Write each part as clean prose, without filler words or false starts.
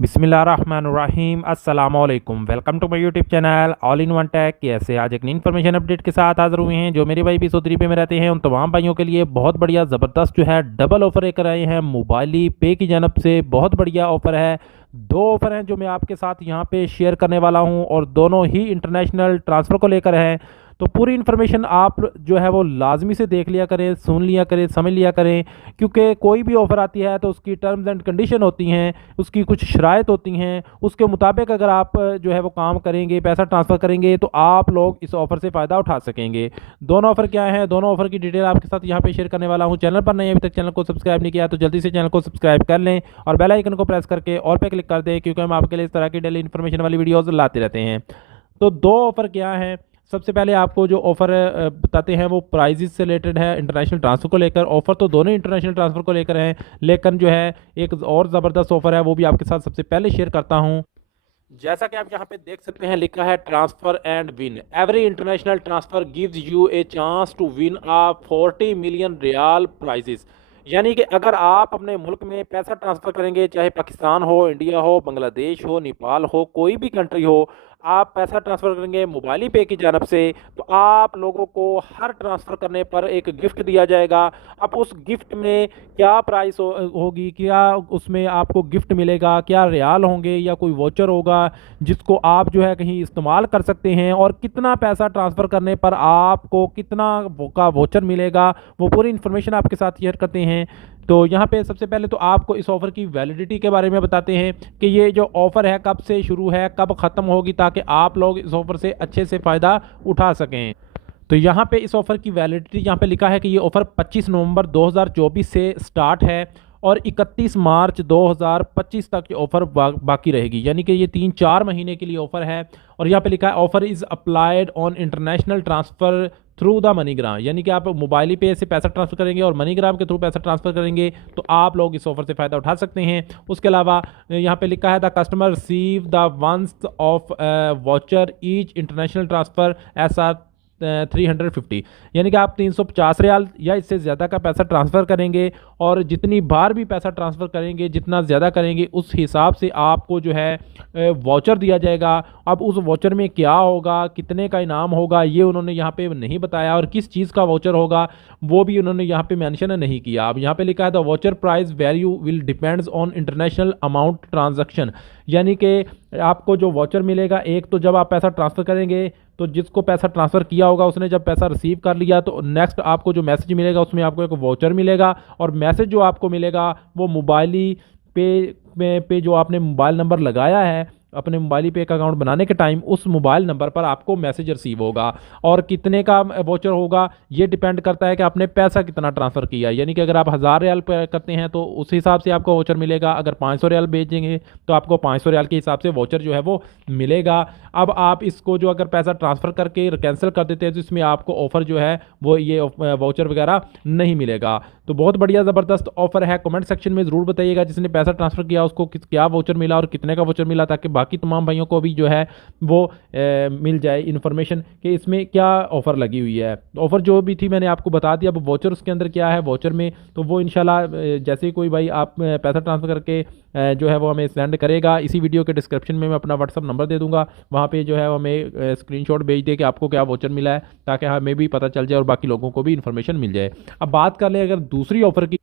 बिस्मिल्लाहिर्रहमानिर्रहीम अस्सलामुअलैकुम। Welcome to my YouTube channel all in one tech. कैसे आज एक नई इन्फॉर्मेशन अपडेट के साथ हाजिर हुए हैं। जो मेरे भाई भी सऊदी पे में रहते हैं उन तमाम भाइयों के लिए बहुत बढ़िया ज़बरदस्त जो है डबल ऑफ़र लेकर आए हैं मोबाइली पे की जानब से। बहुत बढ़िया ऑफ़र है। दो ऑफ़र हैं जो मैं आपके साथ यहाँ पे शेयर करने वाला हूँ और दोनों ही इंटरनेशनल ट्रांसफ़र को लेकर हैं। तो पूरी इन्फॉर्मेशन आप जो है वो लाजमी से देख लिया करें, सुन लिया करें, समझ लिया करें, क्योंकि कोई भी ऑफ़र आती है तो उसकी टर्म्स एंड कंडीशन होती हैं, उसकी कुछ शराइत होती हैं। उसके मुताबिक अगर आप जो है वो काम करेंगे, पैसा ट्रांसफ़र करेंगे, तो आप लोग इस ऑफ़र से फ़ायदा उठा सकेंगे। दोनों ऑफ़र क्या हैं, दोनों ऑफ़र की डिटेल आपके साथ यहाँ पे शेयर करने वाला हूँ। चैनल पर नहीं अभी तक चैनल को सब्सक्राइब नहीं किया तो जल्दी से चैनल को सब्सक्राइब कर लें और बेल आइकन को प्रेस करके ऑल पे क्लिक कर दें, क्योंकि हम आपके लिए इस तरह की डेली इन्फॉर्मेशन वाली वीडियोज़ लाते रहते हैं। तो दो ऑफ़र क्या हैं। सबसे पहले आपको जो ऑफ़र बताते हैं वो प्राइजेस से रिलेटेड है, इंटरनेशनल ट्रांसफ़र को लेकर। ऑफ़र तो दोनों इंटरनेशनल ट्रांसफ़र को लेकर हैं, लेकिन जो है एक और ज़बरदस्त ऑफ़र है वो भी आपके साथ सबसे पहले शेयर करता हूँ। जैसा कि आप यहाँ पे देख सकते हैं, लिखा है transfer and win. Every international transfer gives you a chance to win a 40 million riyal prizes. यानी कि अगर आप अपने मुल्क में पैसा ट्रांसफ़र करेंगे, चाहे पाकिस्तान हो, इंडिया हो, बांग्लादेश हो, नेपाल हो, कोई भी कंट्री हो, आप पैसा ट्रांसफ़र करेंगे मोबाइल पे की जानब से, तो आप लोगों को हर ट्रांसफ़र करने पर एक गिफ्ट दिया जाएगा। अब उस गिफ्ट में क्या प्राइस होगी, क्या उसमें आपको गिफ्ट मिलेगा, क्या रियाल होंगे या कोई वोचर होगा जिसको आप जो है कहीं इस्तेमाल कर सकते हैं, और कितना पैसा ट्रांसफ़र करने पर आपको कितना का वोचर मिलेगा, वो पूरी इन्फॉर्मेशन आपके साथ शेयर करते हैं। तो यहाँ पे सबसे पहले तो आपको इस ऑफ़र की वैलिडिटी के बारे में बताते हैं कि ये जो ऑफ़र है कब से शुरू है, कब ख़त्म होगी, ताकि आप लोग इस ऑफ़र से अच्छे से फ़ायदा उठा सकें। तो यहाँ पे इस ऑफ़र की वैलिडिटी यहाँ पे लिखा है कि ये ऑफ़र 25 नवंबर 2024 से स्टार्ट है और 31 मार्च 2025 तक ये ऑफ़र बाकी रहेगी। यानी कि ये 3-4 महीने के लिए ऑफ़र है। और यहाँ पे लिखा है offer is applied on international transfer through the MoneyGram. यानी कि आप मोबाइल पे से पैसा ट्रांसफ़र करेंगे और मनीग्राम के थ्रू पैसा ट्रांसफ़र करेंगे तो आप लोग इस ऑफ़र से फ़ायदा उठा सकते हैं। उसके अलावा यहाँ पे लिखा है the customer receive the once of voucher each international transfer ऐसा 350। यानी कि आप 350 रियाल या इससे ज़्यादा का पैसा ट्रांसफ़र करेंगे और जितनी बार भी पैसा ट्रांसफ़र करेंगे, जितना ज़्यादा करेंगे, उस हिसाब से आपको जो है वाउचर दिया जाएगा। अब उस वाउचर में क्या होगा, कितने का इनाम होगा, ये उन्होंने यहाँ पे नहीं बताया, और किस चीज़ का वाउचर होगा वो भी उन्होंने यहाँ पे मेंशन नहीं किया। अब यहाँ पे लिखा है the voucher price value will depends on international amount transaction. यानी कि आपको जो वाउचर मिलेगा, एक तो जब आप पैसा ट्रांसफ़र करेंगे, तो जिसको पैसा ट्रांसफ़र किया होगा उसने जब पैसा रिसीव कर लिया तो नेक्स्ट आपको जो मैसेज मिलेगा उसमें आपको एक वाउचर मिलेगा, और मैसेज जो आपको मिलेगा वो मोबाइली पे जो आपने मोबाइल नंबर लगाया है अपने मोबाइल पे एक अकाउंट बनाने के टाइम, उस मोबाइल नंबर पर आपको मैसेज रिसीव होगा। और कितने का वाउचर होगा ये डिपेंड करता है कि आपने पैसा कितना ट्रांसफ़र किया है। यानी कि अगर आप 1000 रियाल पे करते हैं तो उस हिसाब से आपको वाउचर मिलेगा, अगर 500 रियाल भेजेंगे तो आपको 500 रियाल के हिसाब से वाउचर जो है वो मिलेगा। अब आप इसको जो अगर पैसा ट्रांसफ़र करके कैंसिल कर देते हैं तो इसमें आपको ऑफ़र जो है वो ये वाउचर वगैरह नहीं मिलेगा। तो बहुत बढ़िया ज़बरदस्त ऑफ़र है। कमेंट सेक्शन में ज़रूर बताइएगा जिसने पैसा ट्रांसफ़र किया उसको क्या वाउचर मिला और कितने का वाउचर मिला, ताकि बाकी तमाम भाइयों को भी जो है वो मिल जाए इन्फॉर्मेशन कि इसमें क्या ऑफ़र लगी हुई है। ऑफ़र जो भी थी मैंने आपको बता दिया। अब वाउचर उसके अंदर क्या है वाउचर में, तो वो इंशाल्लाह जैसे ही कोई भाई आप पैसा ट्रांसफ़र करके जो है वो हमें सेंड करेगा, इसी वीडियो के डिस्क्रिप्शन में मैं अपना व्हाट्सअप नंबर दे दूँगा, वहाँ पे जो है वो हमें स्क्रीनशॉट भेज दे कि आपको क्या वाउचर मिला है, ताकि हमें भी पता चल जाए और बाकी लोगों को भी इन्फॉर्मेशन मिल जाए। अब बात कर लें अगर दूसरी ऑफ़र की,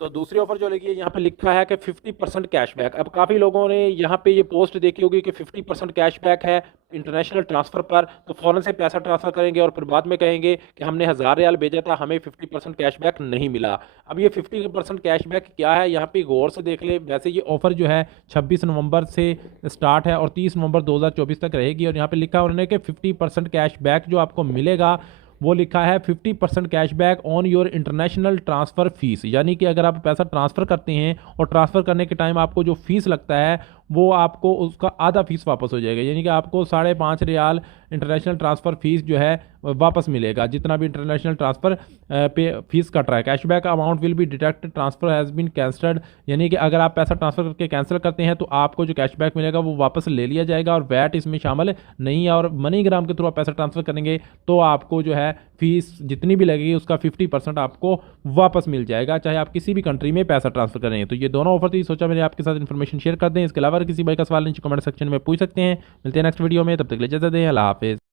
तो दूसरी ऑफर जो लगी है यहाँ पे लिखा है कि 50% कैशबैक। अब काफ़ी लोगों ने यहाँ पे ये पोस्ट देखी होगी कि 50% कैशबैक है इंटरनेशनल ट्रांसफ़र पर, तो फ़ौरन से पैसा ट्रांसफ़र करेंगे और फिर बाद में कहेंगे कि हमने 1000 रियाल भेजा था, हमें 50% कैशबैक नहीं मिला। अब ये 50% कैशबैक क्या है यहाँ पे गौर से देख ले। वैसे ये ऑफ़र जो है 26 नवंबर से स्टार्ट है और 30 नवंबर 2024 तक रहेगी, और यहाँ पे लिखा है उन्होंने कि 50% कैशबैक जो आपको मिलेगा वो लिखा है 50% cashback on your international transfer fees. यानी कि अगर आप पैसा ट्रांसफ़र करते हैं और ट्रांसफ़र करने के टाइम आपको जो फ़ीस लगता है वो आपको उसका आधा फीस वापस हो जाएगा, यानी कि आपको 5.5 रियाल इंटरनेशनल ट्रांसफ़र फ़ीस जो है वापस मिलेगा, जितना भी इंटरनेशनल ट्रांसफ़र पे फीस कट रहा है। Cashback amount will be deduct transfer has been cancelled, यानी कि अगर आप पैसा ट्रांसफ़र करके कैंसिल करते हैं तो आपको जो कैशबैक मिलेगा वो वापस ले लिया जाएगा और वैट इसमें शामिल नहीं है। और मनीग्राम के थ्रू आप पैसा ट्रांसफ़र करेंगे तो आपको जो है फीस जितनी भी लगेगी उसका 50% आपको वापस मिल जाएगा, चाहे आप किसी भी कंट्री में पैसा ट्रांसफ़र करें। तो ये दोनों ऑफर थी, सोचा मैंने आपके साथ इन्फॉर्मेशन शेयर कर दें। इसके अलावा किसी भाई का सवाल नीचे कमेंट सेक्शन में पूछ सकते हैं। मिलते हैं नेक्स्ट वीडियो में, तब तक के लिए इजाज़त दें। अल्लाह हाफिज़।